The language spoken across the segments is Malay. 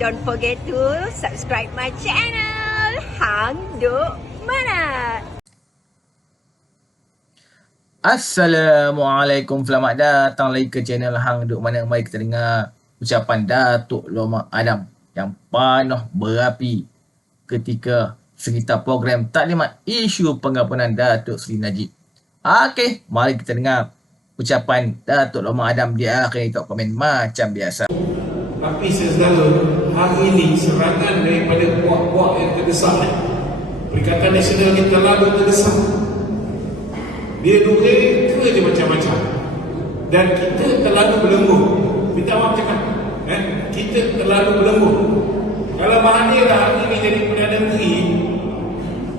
don't forget to subscribe my channel. Hang Duk Mana. Assalamualaikum, selamat datang lagi ke channel Hang Duk Mana. Mari kita dengar ucapan Datuk Lomar Adam yang penuh berapi ketika sekitar program taklimat isu pengampunan Datuk Seri Najib. Okey, mari kita dengar ucapan Datuk Lomar Adam. Dia akan ikut komen macam biasa. Tapi saudara, hari ini serangan daripada puak-puak yang terdesak, Perikatan Nasional kita lalu terdesak. Dia dureka je macam-macam. Dan kita terlalu berlembut. Minta maaf cakap, kita terlalu berlembut. Kalau Mahathir hari ini jadi Perdana Menteri,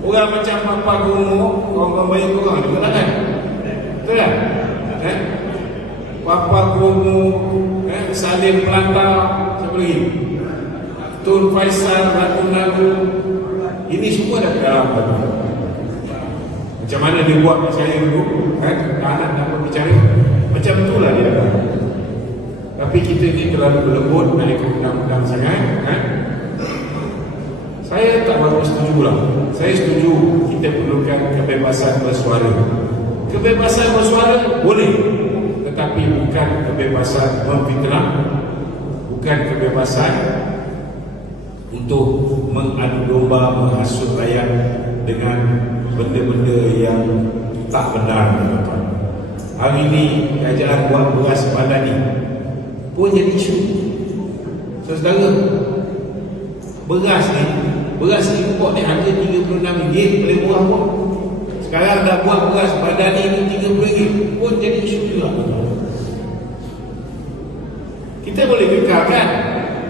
orang macam Papa Gomo, orang-orang baik korang juga lah kan? Betul tak? Papa Gomo, Salim Pelantar, siapa lagi? Tun Faisal, Ratu Nalu. Ini semua dah dalam batu. Macam mana dia buat saya dulu, anak nak berbicara, macam itulah dia. Tapi kita ni terlalu berlembut, naik ke undang-undang sangat. Saya tak baru setuju lah. Saya setuju kita perlukan kebebasan bersuara. Kebebasan bersuara boleh, tetapi bukan kebebasan memfitnah, bukan kebebasan untuk mengadu domba, menghasut rakyat dengan benda-benda yang tak benar. Hari ini kerajaan buat beras badani pun jadi isu. Saudara, beras import ni harga RM36 boleh murah pun. Sekarang dah buat beras badani ni RM30 pun jadi isu juga. Kita boleh kekalkan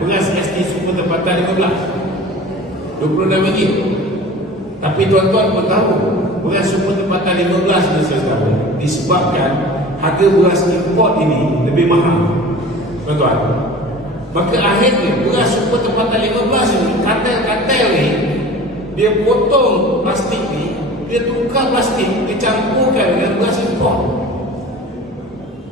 beras ST super tempatan 15 RM26. Tapi tuan-tuan pun tahu beras super tempatan 15 ni saudara, disebabkan harga beras import ini lebih mahal. Tuan-tuan, maka akhirnya beras super tempatan 15 ni, katil-katil ni, dia potong plastik ni, dia tukar plastik, dia campurkan dengan beras import.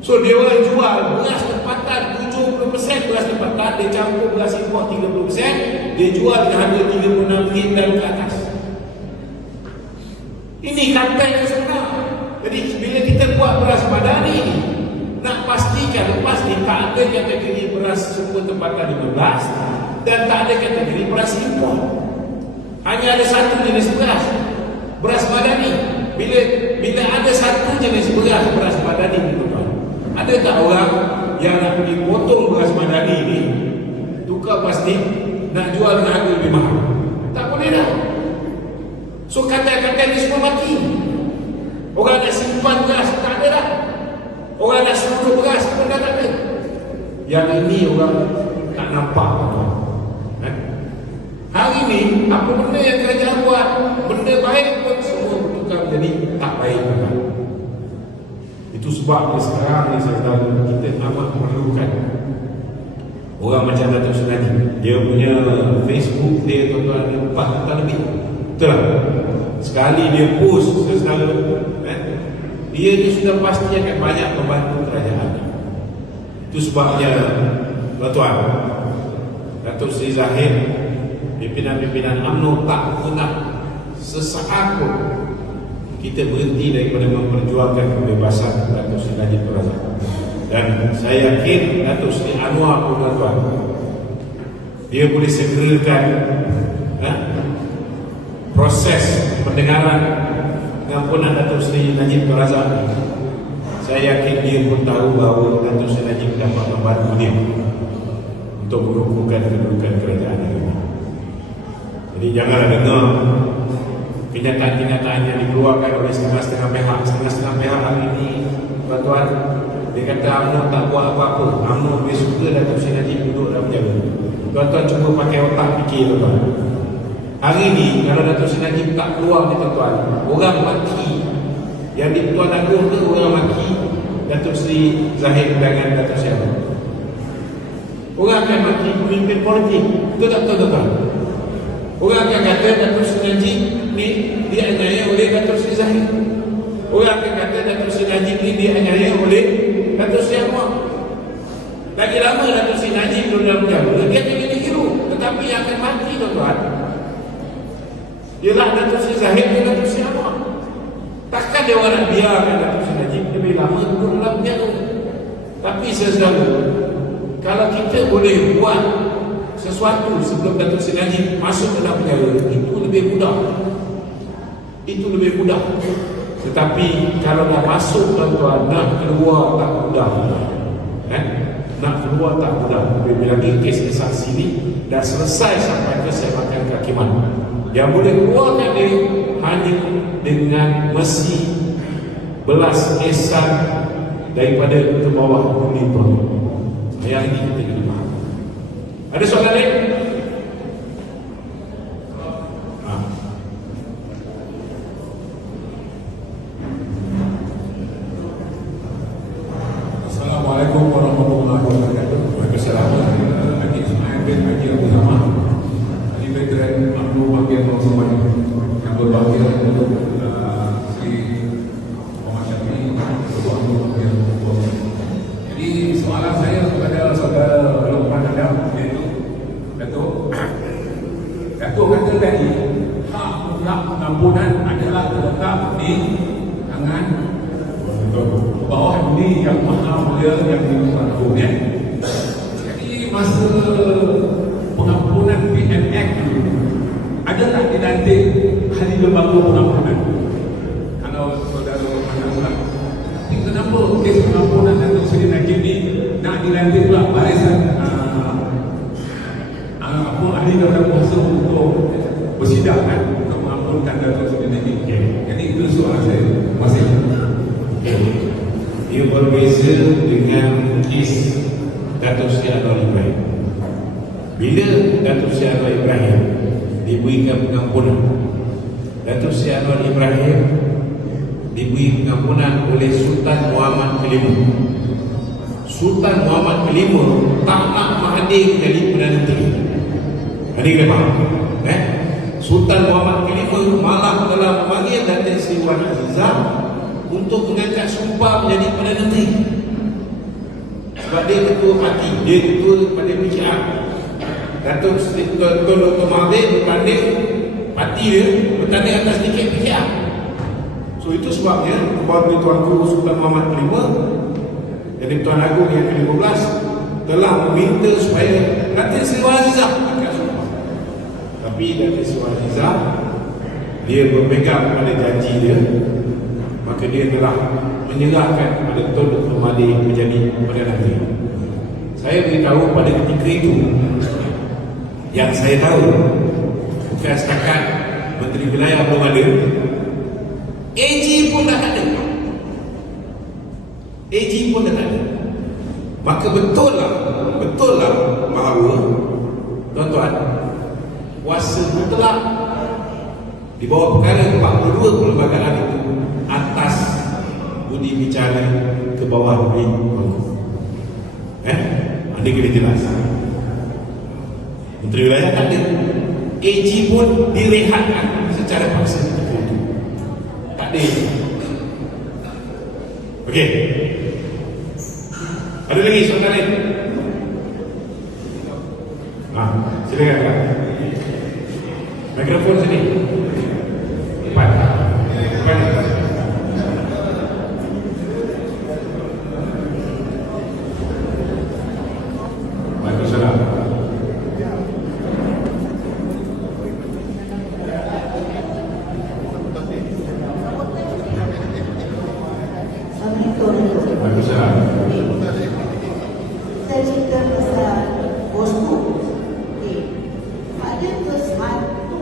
So dia orang jual beras tempatan 70% beras tempatan, dia campur beras import 30%, dia jual dengan harga RM36 dan ke atas. Ini katil yang sebenar. Jadi bila kita buat beras badani ni, nak pastikan lepas ni tak ada kategori beras super tempatan 15 dan tak ada kategori beras import. Hanya ada satu jenis beras, beras badani. Bila ada satu jenis beras badani ni, tuan, ada tak orang yang nak pergi potong beras badani ni, tukar plastik, nak jual dengan harga lebih mahal? Tak boleh dah. So katil-katil ni semua mati. Orang nak simpan beras tak ada dah. Orang nak seluruh beras pun dah tak ada. Yang ini orang tak nampak. Hari ini apa benda yang kerajaan buat, benda baik pun semua bertukar menjadi tak baik. Itu sebab sekarang ni saudara, kita amat perlukan orang macam Datuk Seri Najib. Dia punya Facebook dia, tuan-tuan, ada 4 juta lebih. Betul tak? Sekali dia post saudara, dia ni sudah pasti akan banyak membantu kerajaan. Itu sebabnya tuan-tuan, Datuk Seri Zahid, pimpinan-pimpinan UMNO tak pernah sesaat pun kita berhenti daripada memperjuangkan kebebasan Datuk Seri Najib Razak. Dan saya yakin Datuk Seri Anwar pun, tuan-tuan, dia boleh segerakan proses pendengaran pengampunan Datuk Seri Najib Razak. Saya yakin dia pun tahu bahawa Datuk Seri Najib dapat membantu dia untuk mengukuhkan kedudukan kerajaan ini. Jadi janganlah dengar kenyataan-kenyataan yang dikeluarkan oleh setengah-setengah pihak. Setengah-setengah pihak hari ini, tuan-tuan, dia kata UMNO tak buat apa-apa. UMNO dia suka Datuk Seri Najib duduk dalam penjara. Tuan-tuan cuba pakai otak fikir, tuan-tuan. Hari ini kalau Datuk Seri Najib tak keluar ni, tuan-tuan, orang maki. Yang di Tuan Agong tu orang maki Datuk Seri Zahid dengan Datuk Seri Anwar. Orang akan maki pemimpin politik. Betul tak betul, tuan-tuan? Orang akan kata Datuk Seri Najib ni dianiaya oleh Datuk Seri Zahid. Orang akan kata Datuk Seri Najib ni dianiaya oleh Datuk Seri Anwar. Lagi lama Datuk Seri Najib duduk dalam penjara, dia akan jadi hero. Tetapi yang akan mati tuan-tuan ialah Datuk Seri Zahid dan Datuk Seri Anwar. Takkan dia orang nak biarkan Datuk Seri Najib lebih lama duduk dalam penjara. Tapi saudara, kalau kita boleh buat sesuatu sebelum Datuk Seri Najib masuk dalam penjara, itu lebih mudah. Itu lebih mudah. Tetapi kalau dah masuk tuan-tuan, nak keluar tak mudah. Nak keluar tak mudah. Lebih lagi kes saksi ni dah selesai sampai ke Sebakan Kehakiman. Yang boleh keluarkan dia hanya dengan mesti belas esan daripada ke bawah bumi tuan. Yang ini kita kena faham. Ada soalan lain? Assalamualaikum warahmatullahi wabarakatuh. Waalaikumsalam. Haji Ismail bin Haji Abu Zaman, Haji Veteran Abdul Bakir Rosman, yang berbahagia untuk Sri Muhammad Syafiee, Ketua Abdul Bakir Rosman. Jadi soalan saya kepada saudara Lokman Adam, iaitu Datuk kata tadi hak mutlak pengampunan adalah terletak di tangan bawah ini yang maha mulia yang dimaksud ya. Jadi masa pengampunan PMX ada tak dilantik ahli lembaga pengampunan? Kalau saudara mengampunan, tapi kenapa kes pengampunan Datuk Seri Najib ni nak dilantik pula barisan ahli dalam kuasa untuk bersidang untuk mengampunkan Datuk Seri Najib? Jadi itu soalan saya. Terima kasih. Ia berbeza dengan kes Datuk Seri Anwar Ibrahim. Bila Datuk Seri Anwar Ibrahim diberikan pengampunan, Datuk Seri Anwar Ibrahim diberi pengampunan oleh Sultan Muhammad kelima. Sultan Muhammad kelima tak nak Mahathir jadi Perdana Menteri. Adik kena faham. Sultan Muhammad kelima malah telah memanggil Datuk Seri Wan Azizah untuk mengangkat sumpah menjadi Perdana Menteri. Sebab dia ketua parti, dia ketua pada PCR. Datuk Seri Dr. Mahathir bertanding parti dia, bertanding atas tiket PCR. So itu sebabnya kepada Tuanku Sultan Muhammad kelima, jadi Tuan Agong yang ke-15 telah meminta supaya Datuk Seri Wan Azizah angkat sumpah. Tapi Datuk Seri Wan Azizah dia berpegang pada janji dia, maka dia telah menyerahkan kepada Tun Dr. Mahathir menjadi Perdana Menteri. Saya beritahu pada ketika itu, yang saya tahu bukan setakat Menteri Wilayah belum ada, AG pun dah tak ada. AG pun dah tak ada. Maka betul lah bahawa tuan-tuan, kuasa mutlak di bawah perkara 42 perlembagaan itu atas budi bicara ke bawah budi. Anda kena jelas. Menteri Wilayah tak ada, AG pun direhatkan secara paksa ketika itu. Tak ada. Okey. Ada lagi soalan lain? Silakan Kak. Mikrofon sini. Depan. Waalaikumsalam. Waalaikumsalam. Saya cerita pasal bosku. Ada ke satu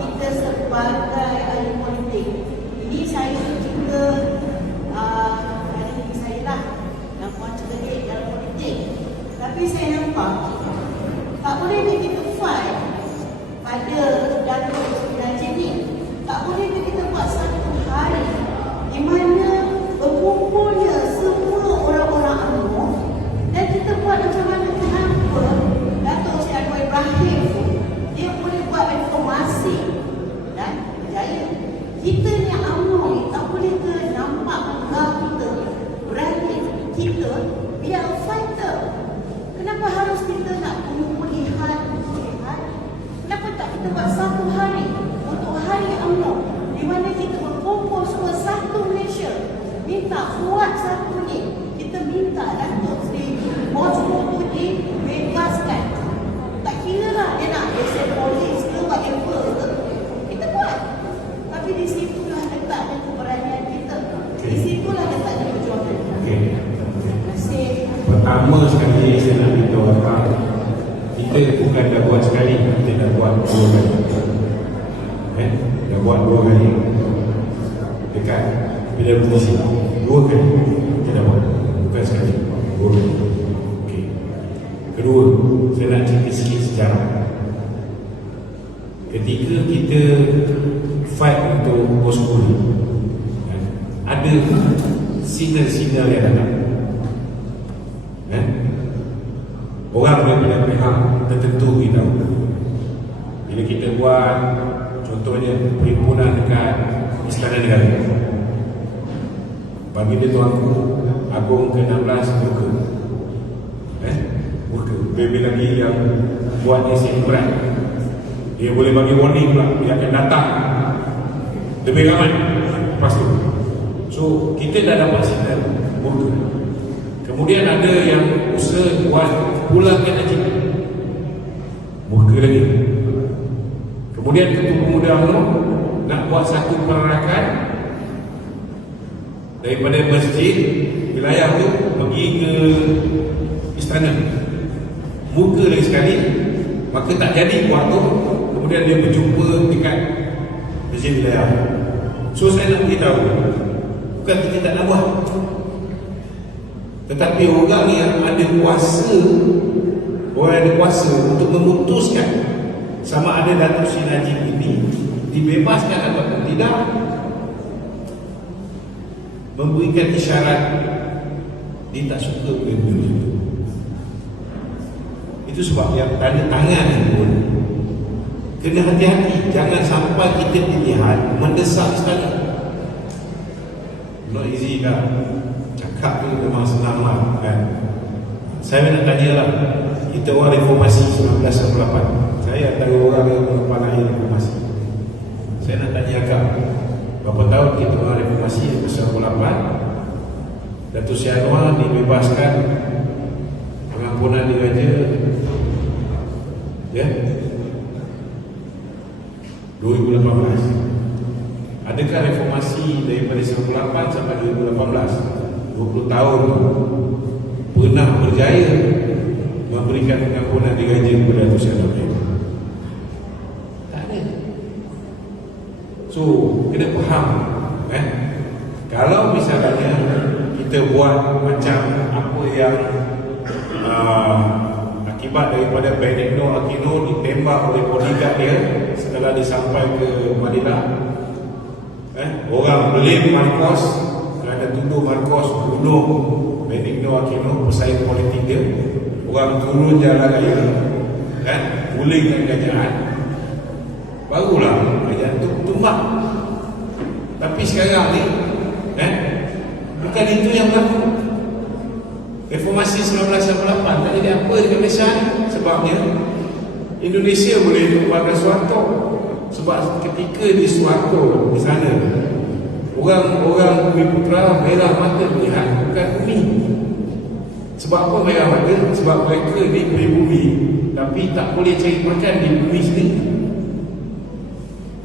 kita sebagai ahli politik. Ini saya cerita ada diri saya lah yang kuat cerdik dalam politik. Tapi saya nampak tak boleh kita fight pada Datuk Seri Najib ni. Tak boleh kita buat satu hari di mana berkumpulnya semua orang-orang UMNO dan kita buat macam mana, kenapa Datuk Seri Anwar Ibrahim dia boleh buat reformasi dan berjaya. Kita ni UMNO ni tak boleh ke nampak muka kita, berani kita, we are a fighter. Kenapa harus kita nak mengumpuli buat satu hari untuk hari UMNO di mana kita berkumpul semua satu Malaysia, minta buat satu ni. Kita minta Datuk Seri Bosco tu dibebaskan. Tak kira lah dia nak lesen polis ke whatever ke, kita buat. Tapi di situlah letaknya keberanian kita. Di situlah letaknya perjuangan kita. Terima kasih. Pertama sekali saya nak beritahu orang, kita bukan dah buat sekali, kita dah buat 2 kali. Dah buat 2 kali dekat PWTC. 2 kali kita dah buat, bukan sekali, 2 kali. Okey. Kedua, saya nak cerita sikit sejarah. Ketika kita fight untuk Bosco ni, ada signal-signal yang datang. Orang daripada pihak tertentu kita tahu. Bila kita buat contohnya perhimpunan dekat Istana Negara, Baginda Tuanku Agong ke-16 Murka, Murka Bebe lagi yang buat isi berat, dia boleh bagi warning pula dia akan datang lebih ramai lepas tu. So kita dah dapat signal Murka. Kemudian ada yang usaha buat pulangkan haji, Murka lagi. Kemudian Ketua Pemuda UMNO nak buat satu perarakan daripada masjid wilayah tu pergi ke istana, Murka lagi sekali. Maka tak jadi buat tu. Kemudian dia berjumpa dekat masjid wilayah. So saya nak beritahu, bukan kita tak nak buat, tetapi orang yang ada kuasa, orang yang ada kuasa untuk memutuskan sama ada Datuk Seri Najib ini dibebaskan atau tidak, memberikan isyarat dia tak suka benda-benda itu. Itu sebab yang tanda tangan pun kena hati-hati, jangan sampai kita dilihat mendesak istana. Not easy kan? Cakap tu memang senang lah kan. Saya nak tanya lah, kita orang reformasi 1998, saya antara orang yang mengepalai reformasi. Saya nak tanya agak, berapa tahun kita orang reformasi 1998, Datuk Seri Anwar dibebaskan pengampunan diraja, ya, 2018. Adakah reformasi daripada 1998 sampai 2018, 20 tahun pernah berjaya memberikan pengampunan diraja kepada Datuk Seri Anwar? Tak ada. So kena faham, kalau misalnya kita buat macam apa yang akibat daripada Benigno Aquino ditembak oleh bodyguard dia setelah dia sampai ke Manila, orang blame Marcos kerana tuduh Marcos bunuh Benigno Aquino, pesaing politik dia. Orang turun jalan raya, gulingkan kerajaan, barulah kerajaan tu tumbang. Tapi sekarang ni bukan itu yang berlaku. Reformasi 1998 tak jadi apa dekat Malaysia. Sebabnya Indonesia boleh tumbangkan Suharto. Sebab ketika di Suharto di sana, orang-orang Bumi Putra merah mata melihat bukan bumi. Sebab apa merah mata? Sebab mereka ni bumi, tapi tak boleh cari makan di bumi sendiri.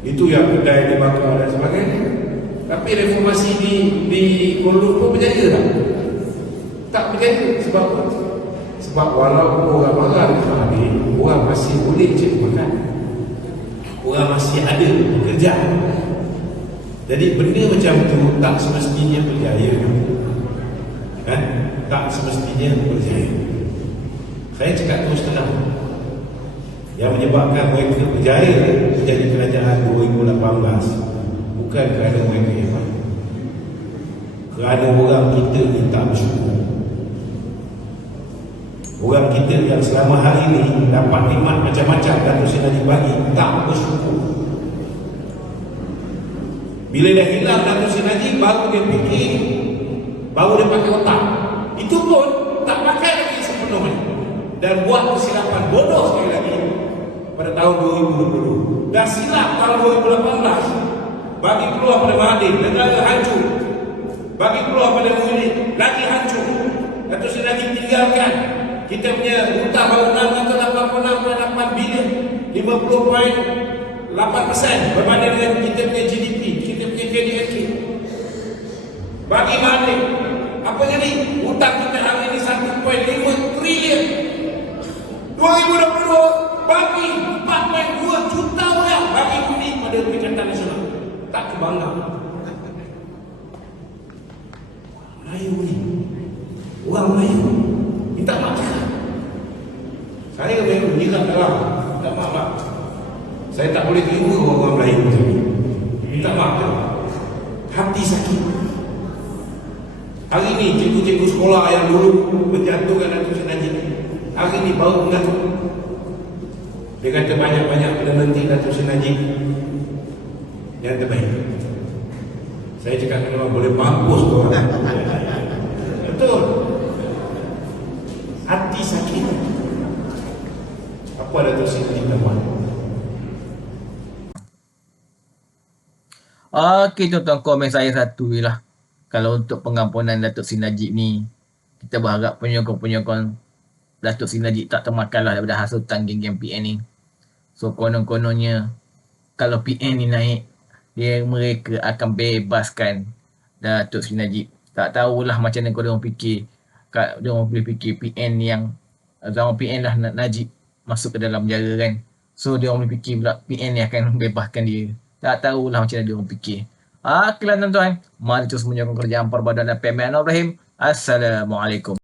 Itu yang kedai dibakar dan sebagainya. Tapi reformasi di Kuala Lumpur berjaya tak? Tak berjaya. Sebab apa? Sebab walaupun orang marah di orang masih boleh cari makan, orang masih ada bekerja. Jadi benda macam tu tak semestinya berjaya, tak semestinya berjaya. Saya cakap terus terang, yang menyebabkan mereka berjaya menjadi kerajaan 2018 bukan kerana mereka hebat, kerana orang kita ni tak bersyukur. Orang kita yang selama hari ni dapat nikmat macam-macam Datuk Seri Najib bagi, tak bersyukur. Bila dah hilang Datuk Seri Najib, baru dia fikir, baru dia pakai otak. Itu pun tak pakai lagi sepenuhnya, dan buat kesilapan bodoh sekali lagi pada tahun 2020. Dah silap tahun 2018. Bagi keluar pada Mahathir, negara hancur. Bagi keluar pada Muhyiddin, lagi hancur. Datuk Seri Najib tinggalkan. Kita punya hutang bangunan kita 86.8 bilion, 50.8% berbanding dengan kita punya GDP, kita punya KDNK. Bagi Mahathir, apa jadi? Hutang kita hari ini 1.5 trilion. 2022 bagi 4.2 juta orang bagi undi pada Perikatan Nasional. Tak kebanggaan. Melayu ni, orang Melayu minta maaf. Saya memang menyikat dalam minta maaf lah. Saya tak boleh terima orang Melayu macam ni. Minta maaf tak? Hati sakit. Hari ini cikgu-cikgu sekolah yang dulu menjatuhkan Datuk Seri Najib, hari ini baru mengatur. Dia kata banyak-banyak pada nanti Datuk Seri Najib yang terbaik. Saya cakap memang boleh mampus tu orang. Betul. Hati sakit. Apa Datuk Seri Najib tak buat? Okey tuan-tuan, komen saya satu je lah. Kalau untuk pengampunan Datuk Seri Najib ni, kita berharap penyokong-penyokong Datuk Seri Najib tak termakan lah daripada hasutan geng-geng PN ni. So konon-kononnya kalau PN ni naik, mereka akan bebaskan Datuk Seri Najib. Tak tahulah macam mana korang fikir. Diorang boleh fikir PN yang zaman PN dah Najib masuk ke dalam penjara kan. So diorang boleh fikir pula PN ni akan bebaskan dia. Tak tahulah macam mana diorang fikir. Okeylah tuan-tuan, mari terus menyokong kerjaan Perbadanan PMN Ibrahim. Assalamualaikum.